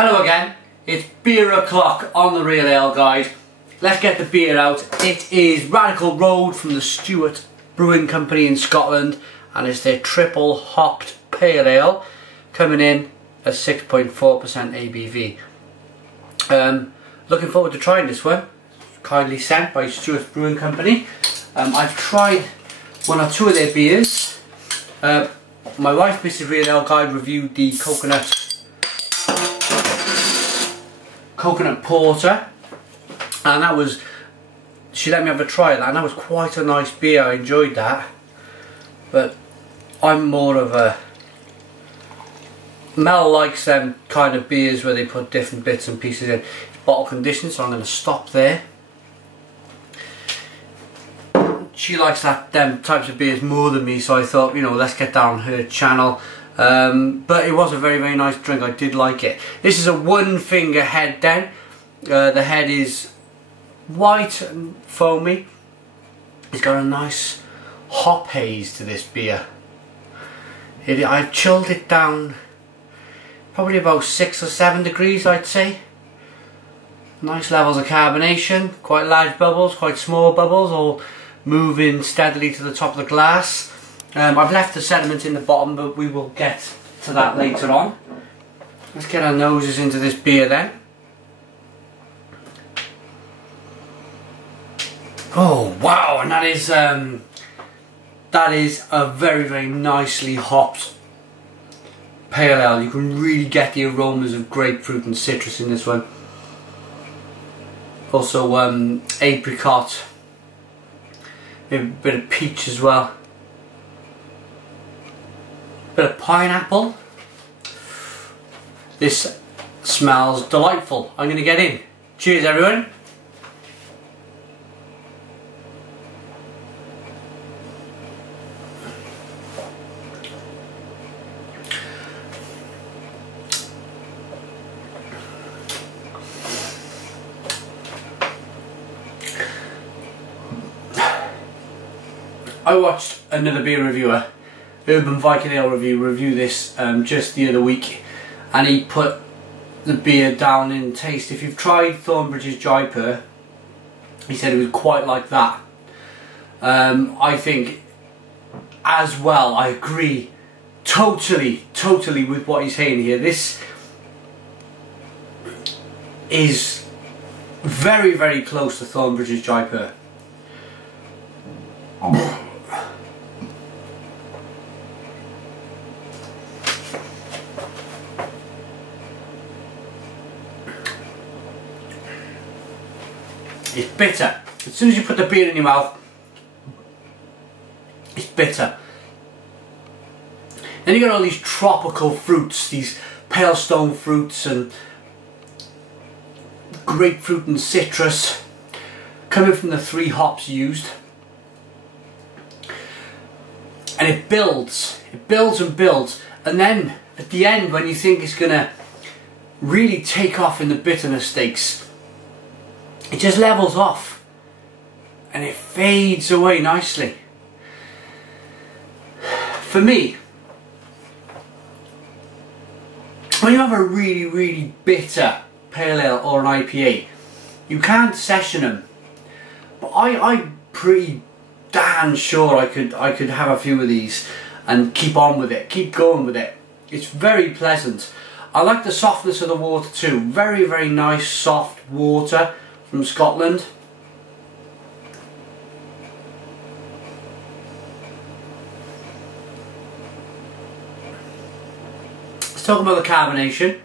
Hello again, it's beer o'clock on the Real Ale Guide. Let's get the beer out. It is Radical Road from the Stewart Brewing Company in Scotland, and it's their triple hopped pale ale coming in at 6.4% ABV. Looking forward to trying this one. Kindly sent by Stewart Brewing Company. I've tried one or two of their beers. My wife, Mrs. Real Ale Guide, reviewed the coconut porter, and that was, she let me have a try of that, and that was quite a nice beer. I enjoyed that, but I'm more of a, Mel likes them kind of beers where they put different bits and pieces in. It's bottle conditioned, so I'm going to stop there. She likes them types of beers more than me, so I thought, you know, let's get down her channel. But it was a very, very nice drink. I did like it. This is a one finger head then. The head is white and foamy. It's got a nice hop haze to this beer. I've chilled it down probably about 6 or 7 degrees, I'd say. Nice levels of carbonation, quite large bubbles, quite small bubbles, all moving steadily to the top of the glass. I've left the sediment in the bottom, but we will get to that later on. Let's get our noses into this beer then. Oh wow, and that is a very, very nicely hopped pale ale. You can really get the aromas of grapefruit and citrus in this one. Also apricot, maybe a bit of peach as well. Bit of pineapple. This smells delightful. I'm going to get in. Cheers everyone. I watched another beer reviewer, Urban Viking Ale review this just the other week, and he put the beer down in taste. If you've tried Thornbridge's Jaipur, he said it was quite like that. I think as well, I agree totally with what he's saying here. This is very, very close to Thornbridge's Jaipur. It's bitter. As soon as you put the beer in your mouth, it's bitter. Then you got all these tropical fruits, these pale stone fruits and grapefruit and citrus coming from the 3 hops used. And it builds and builds, and then at the end, when you think it's gonna really take off in the bitterness stakes, it just levels off and it fades away nicely. For me, when you have a really, really bitter pale ale or an IPA, you can't session them, but I'm pretty damn sure I could have a few of these and keep on with it, keep going with it. It's very pleasant. I like the softness of the water too. Very, very nice soft water from Scotland. Let's talk about the carbonation.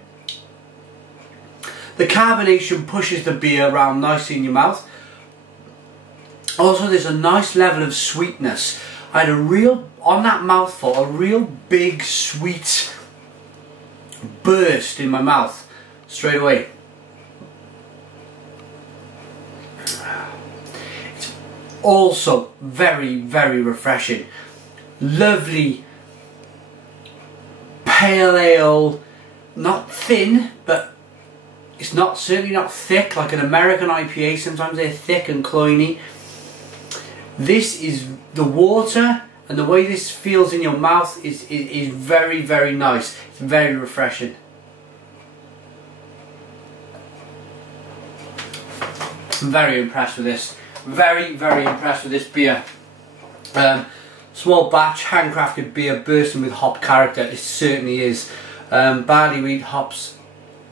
The carbonation pushes the beer around nicely in your mouth. Also, there's a nice level of sweetness. I had a real, on that mouthful, a real big sweet burst in my mouth straight away. It's also very, very refreshing. Lovely pale ale, not thin, but it's not, certainly not thick like an American IPA. Sometimes they're thick and cloyny. This is the water, and the way this feels in your mouth is very, very nice. It's very refreshing. I'm very impressed with this. Very, very impressed with this beer. Small batch, handcrafted beer bursting with hop character. It certainly is. Barley, wheat, hops,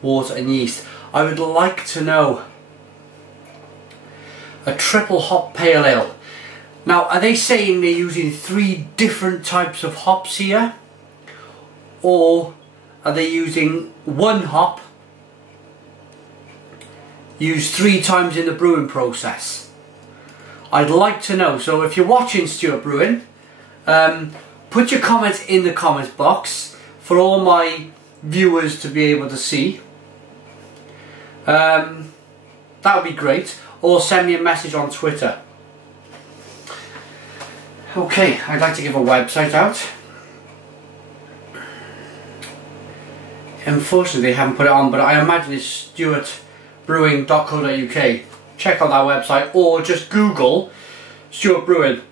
water and yeast. I would like to know. A triple hop pale ale. Now, are they saying they're using 3 different types of hops here? Or are they using 1 hop used 3 times in the brewing process? I'd like to know. So if you're watching Stewart Brewing, put your comments in the comments box for all my viewers to be able to see. That would be great. Or send me a message on Twitter. Okay, I'd like to give a website out. Unfortunately they haven't put it on, but I imagine it's stewartbrewing.co.uk. Check out that website or just Google Stewart Brewing.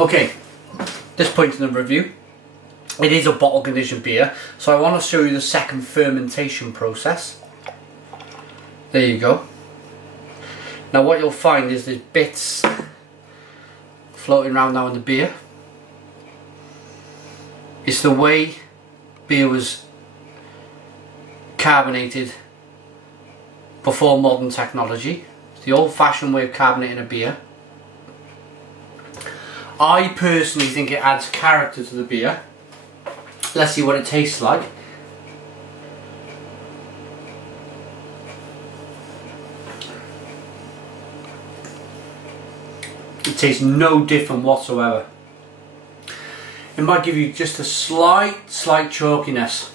Okay, this point in the review, it is a bottle conditioned beer, so I want to show you the second fermentation process. There you go. Now what you'll find is there's bits floating around now in the beer. It's the way beer was carbonated before modern technology. It's the old-fashioned way of carbonating a beer. I personally think it adds character to the beer. Let's see what it tastes like. It tastes no different whatsoever. It might give you just a slight chalkiness.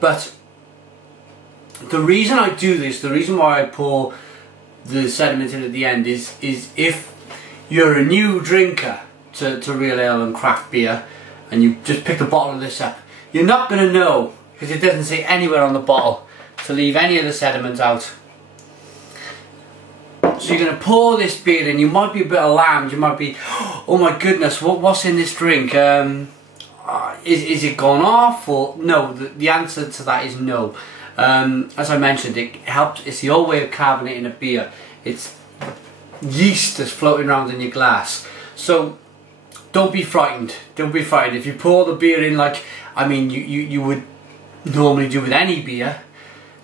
But the reason I do this, the reason why I pour the sediment in at the end is if you're a new drinker to real ale and craft beer and you just pick a bottle of this up, you're not going to know, because it doesn't say anywhere on the bottle to leave any of the sediment out. So you're going to pour this beer in, you might be a bit alarmed, you might be, oh my goodness, what's in this drink? Is it gone off? Or no, the answer to that is no. As I mentioned, it helps, it's the old way of carbonating a beer. It's yeast that's floating around in your glass. So don't be frightened, don't be frightened. If you pour the beer in like, I mean, you would normally do with any beer,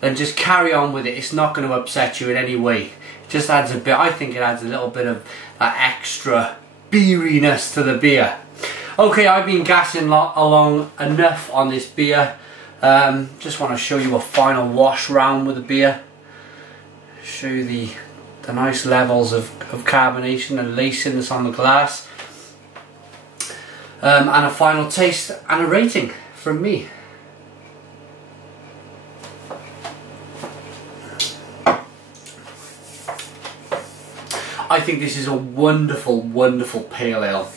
then just carry on with it. It's not going to upset you in any way. It just adds a bit, I think it adds a little bit of that extra beeriness to the beer. Okay, I've been gassing along enough on this beer. Just want to show you a final wash round with the beer. Show you the nice levels of carbonation and lacing that's on the glass. And a final taste and a rating from me. I think this is a wonderful, wonderful pale ale.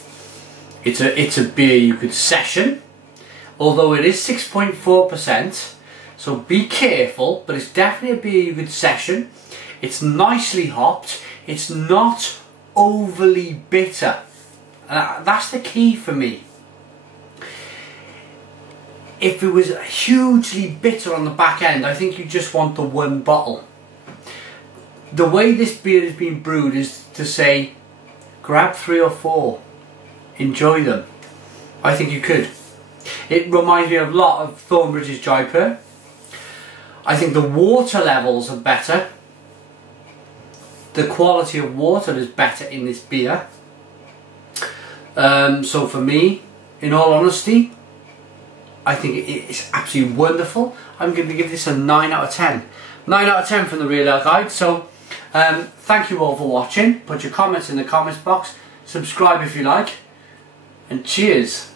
It's a beer you could session, although it is 6.4%, so be careful, but it's definitely a beer you could session. It's nicely hopped, it's not overly bitter. That's the key for me. If it was hugely bitter on the back end, I think you just want the 1 bottle. The way this beer has been brewed is to say, grab 3 or 4, enjoy them. I think you could. It reminds me a lot of Thornbridge's Jaipur. I think the water levels are better. The quality of water is better in this beer. So for me, in all honesty, I think it's absolutely wonderful. I'm going to give this a 9 out of 10. 9 out of 10 from the Real Ale Guide. So thank you all for watching. Put your comments in the comments box. Subscribe if you like. And cheers.